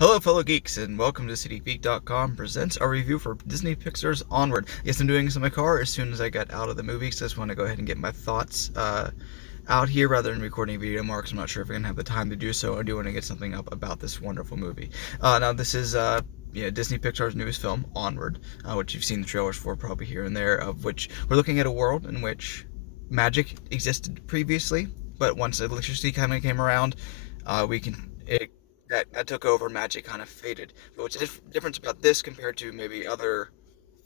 Hello, fellow geeks, and welcome to CityGeek.com presents our review for Disney Pixar's Onward. Yes, I'm doing this in my car as soon as I got out of the movie, so I just want to go ahead and get my thoughts out here rather than recording a video tomorrow, because I'm not sure if I'm going to have the time to do so. I do want to get something up about this wonderful movie. Now, this is Disney Pixar's newest film, Onward, which you've seen the trailers for probably here and there, of which we're looking at a world in which magic existed previously, but once electricity kind of came around, we can it that took over, magic kind of faded. But what's the difference about this compared to maybe other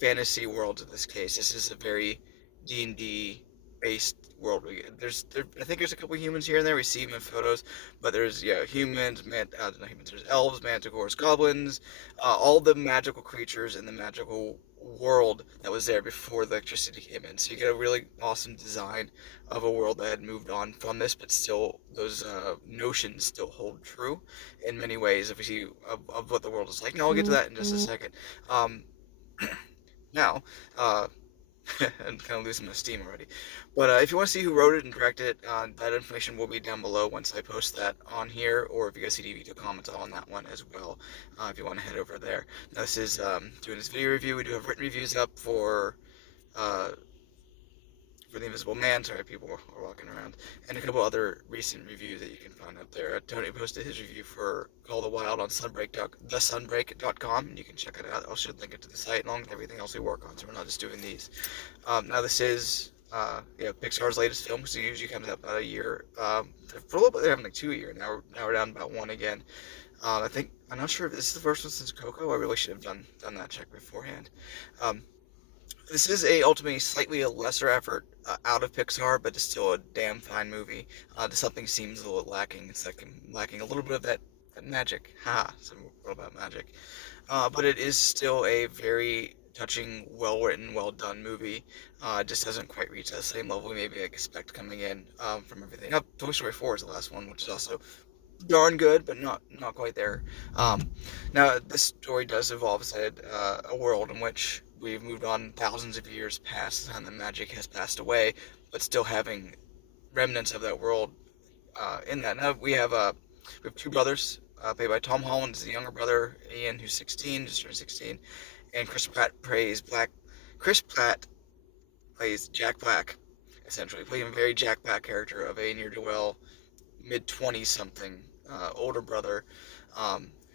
fantasy worlds in this case? This is a very D&D based world. I think there's a couple humans here and there. We see them in photos, but there's humans, not humans. There's elves, manticores, goblins, all the magical creatures in the magical world that was there before the electricity came in. So you get a really awesome design of a world that had moved on from this, but still those notions still hold true in many ways. If we see of what the world is like. Now I'll get to that in just a second. Um, now. I'm kind of losing my steam already. But if you want to see who wrote it and directed it, that information will be down below once I post that on here, or if you guys see DV comments on that one as well, if you want to head over there. Now, this is doing this video review. We do have written reviews up uh, for The Invisible Man. Sorry, people are walking around, and a couple other recent reviews that you can find up there. Tony posted his review for Call the Wild on thesunbreak.com, and you can check it out. I'll should link it to the site along with everything else we work on, so we're not just doing these. Now this is Pixar's latest film, because it usually comes out about a year. For a little bit, they're having like 2 a year. Now we're down about one again. I'm not sure if this is the first one since Coco. I really should have done that check beforehand. This is ultimately slightly a lesser effort out of Pixar, but it's still a damn fine movie. Something seems a little lacking. It's like lacking a little bit of that magic. Some about magic. But it is still a very touching, well-written, well-done movie. It just doesn't quite reach that same level we maybe expect coming in from everything. Toy Story 4 is the last one, which is also darn good, but not quite there. Now, this story does evolve inside a world in which we've moved on thousands of years past the time the magic has passed away, but still having remnants of that world in that. Now we have two brothers, played by Tom Holland as the younger brother, Ian, who's 16, just turned 16, and Chris Pratt plays Jack Black, essentially playing a very Jack Black character of a near to well mid-20s something older brother,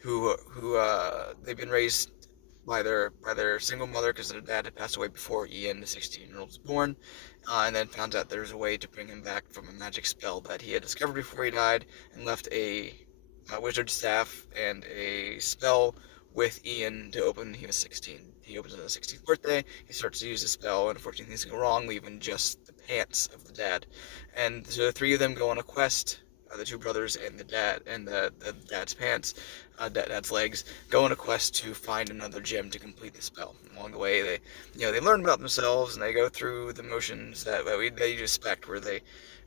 who they've been raised by their single mother, because their dad had passed away before Ian, the 16-year-old, was born, and then found out there's a way to bring him back from a magic spell that he had discovered before he died, and left a wizard staff and a spell with Ian to open when he was 16. He opens on his 16th birthday, he starts to use the spell, and unfortunately things go wrong, leaving just the pants of the dad. And so the three of them go on a quest, the two brothers and the dad, and the dad's pants, dad's legs, go on a quest to find another gem to complete the spell. Along the way, they learn about themselves, and they go through the motions that they expect, where they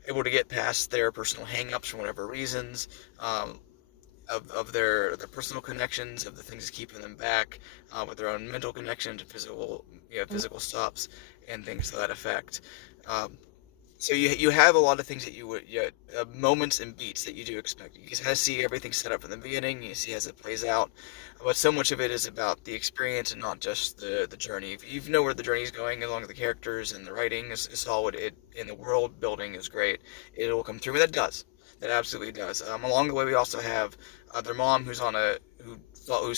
able to get past their personal hang-ups for whatever reasons, of their personal connections, of the things keeping them back, with their own mental connections, physical stops, and things to that effect. So you have a lot of things that moments and beats that you do expect. You kind of see everything set up from the beginning. You see as it plays out, but so much of it is about the experience and not just the journey. If you know where the journey is going, along with the characters and the writing is solid, and the world building is great, it will come through. And that does. That absolutely does. Along the way, we also have their mom, who's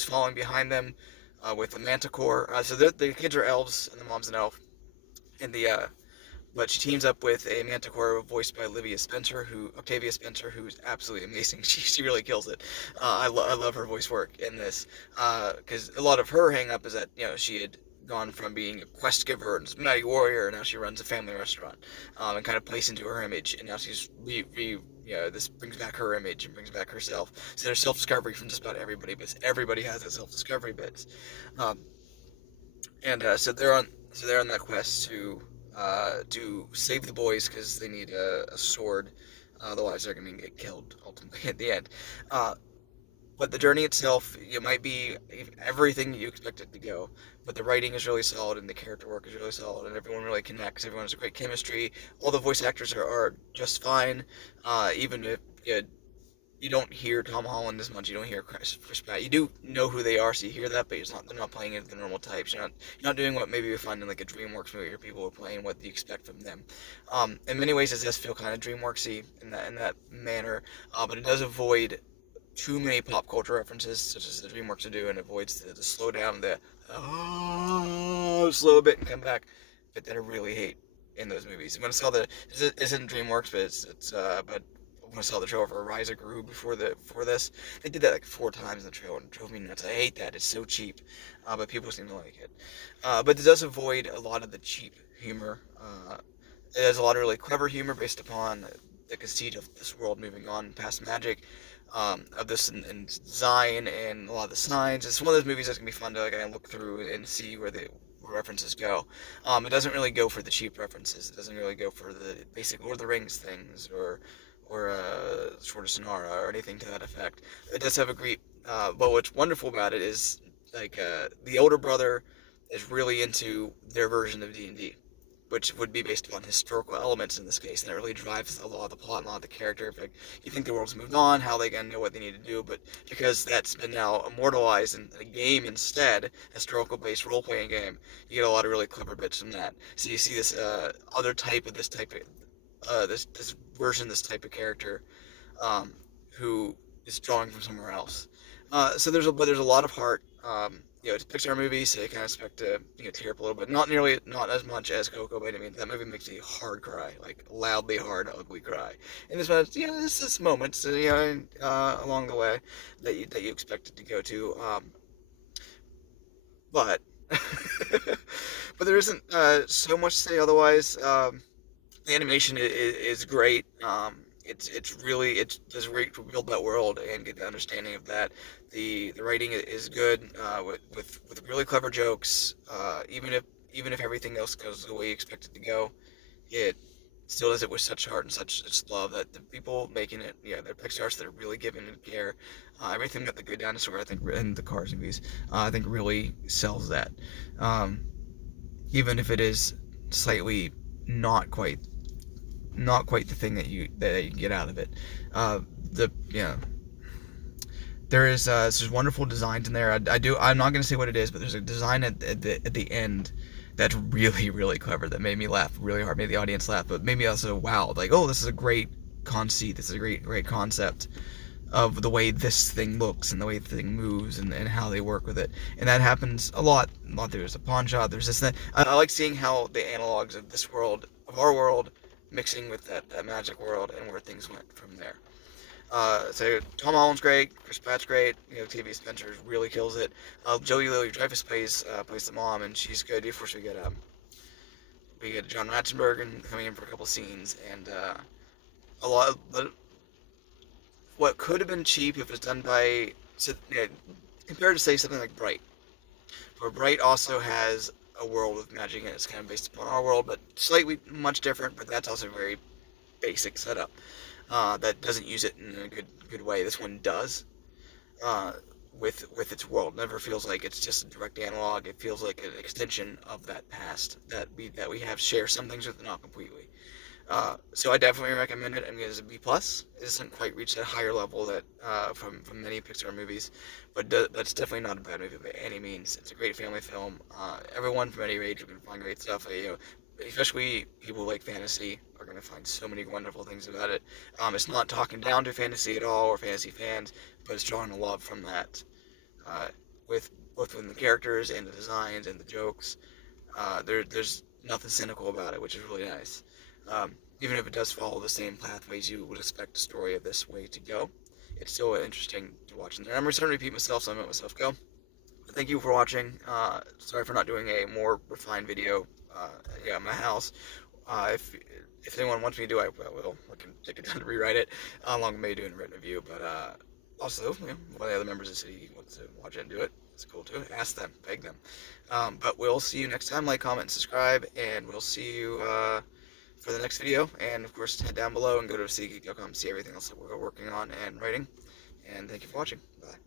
falling behind them with a manticore. So the kids are elves, and the mom's an elf, and but she teams up with a manticore voiced by Octavia Spencer, who's absolutely amazing. She really kills it. I love her voice work in this, because a lot of her hang up is that she had gone from being a quest giver and mighty warrior, and now she runs a family restaurant, and kind of plays into her image, and now she's this brings back her image and brings back herself. So there's self-discovery from just about everybody, but everybody has that self-discovery bit. So they're on that quest to save the boys, because they need a sword, otherwise they're going to get killed ultimately at the end. But the journey itself, it might be everything you expect it to go, but the writing is really solid, and the character work is really solid, and everyone really connects. Everyone has a great chemistry. All the voice actors are just fine, even if you don't hear Tom Holland as much. You don't hear Chris Pratt. You do know who they are, so you hear that, but they're not playing it the normal types. You're not doing what maybe you find in like a DreamWorks movie, where people are playing what you expect from them. In many ways, it does feel kind of DreamWorksy in that manner, but it does avoid too many pop culture references, such as the DreamWorks do, and avoids the slow down, the slow a bit and come back, bit that I really hate in those movies. When I saw it isn't DreamWorks, but but when I saw the trailer for Rise of Gru before this, they did that like 4 times in the trailer and it drove me nuts. I hate that. It's so cheap, but people seem to like it. But it does avoid a lot of the cheap humor. It has a lot of really clever humor based upon the conceit of this world moving on past magic, of this and design and a lot of the signs. It's one of those movies that's gonna be fun to like look through and see where the references go. It doesn't really go for the cheap references. It doesn't really go for the basic Lord of the Rings things or Sword of Sonara or anything to that effect. It does have a great. But what's wonderful about it is like the older brother is really into their version of D&D, which would be based upon historical elements in this case, and it really drives a lot of the plot and a lot of the character. Like, you think the world's moved on, how they gonna know what they need to do, but because that's been now immortalized in a game instead, historical-based role-playing game, you get a lot of really clever bits from that. So you see this other type of this version, this type of character, who is drawing from somewhere else. So there's a lot of heart. It's a Pixar movie, so you kind of expect to tear up a little bit. Not as much as Coco, but I mean that movie makes me hard cry, like loudly hard, ugly cry. And this one, there's this moments, along the way that you expect it to go to, but but there isn't so much to say otherwise. The animation is great. It does great to build that world and get the understanding of that. The writing is good, with really clever jokes. Even if everything else goes the way you expect it to go, it still does it with such heart and such love that the people making it, they're Pixar's that are really giving it care. Everything but the Good Dinosaur, I think, and the Cars movies, I think really sells that. Um, Even if it is slightly not quite the thing that you get out of it. The there's wonderful designs in there. I'm not gonna say what it is, but there's a design at the end that's really really clever that made me laugh really hard, made the audience laugh, but made me also wow, like, oh, this is a great conceit, this is a great concept of the way this thing looks and the way the thing moves and how they work with it. And that happens a lot. There's a pawn shop, there's this and that. I like seeing how the analogs of this world, of our world, mixing with that magic world and where things went from there. So Tom Holland's great, Chris Pratt's great, TV Spencer really kills it. Joey Dreyfus plays the mom, and she's good. Of course, we get John Ratzenberg coming in for a couple scenes, and a lot of what could have been cheap if it was done by, compared to say something like Bright, where Bright also has a world with magic and it's kind of based upon our world, but slightly much different. But that's also a very basic setup that doesn't use it in a good way. This one does, with its world. Never feels like it's just a direct analog. It feels like an extension of that past that we have share some things with, not completely. So I definitely recommend it. I mean, it's a B+. It doesn't quite reach that higher level that from many Pixar movies, but that's definitely not a bad movie by any means. It's a great family film. Everyone from any age can find great stuff. Especially people who like fantasy are going to find so many wonderful things about it. It's not talking down to fantasy at all or fantasy fans, but it's drawing a lot from that, with both within the characters and the designs and the jokes. There's nothing cynical about it, which is really nice. Even if it does follow the same pathways you would expect a story of this way to go, it's still interesting to watch. And I'm starting to repeat myself, so I let myself go. But thank you for watching. Sorry for not doing a more refined video at my house. If anyone wants me to do it, I will. I can take it time to rewrite it, along with maybe doing a written review. But also, one of the other members of the city wants to watch it and do it. It's cool too. Ask them, beg them. But we'll see you next time. Like, comment, and subscribe, and we'll see you for the next video. And of course, head down below and go to citygeek.com to see everything else that we're working on and writing. And thank you for watching. Bye.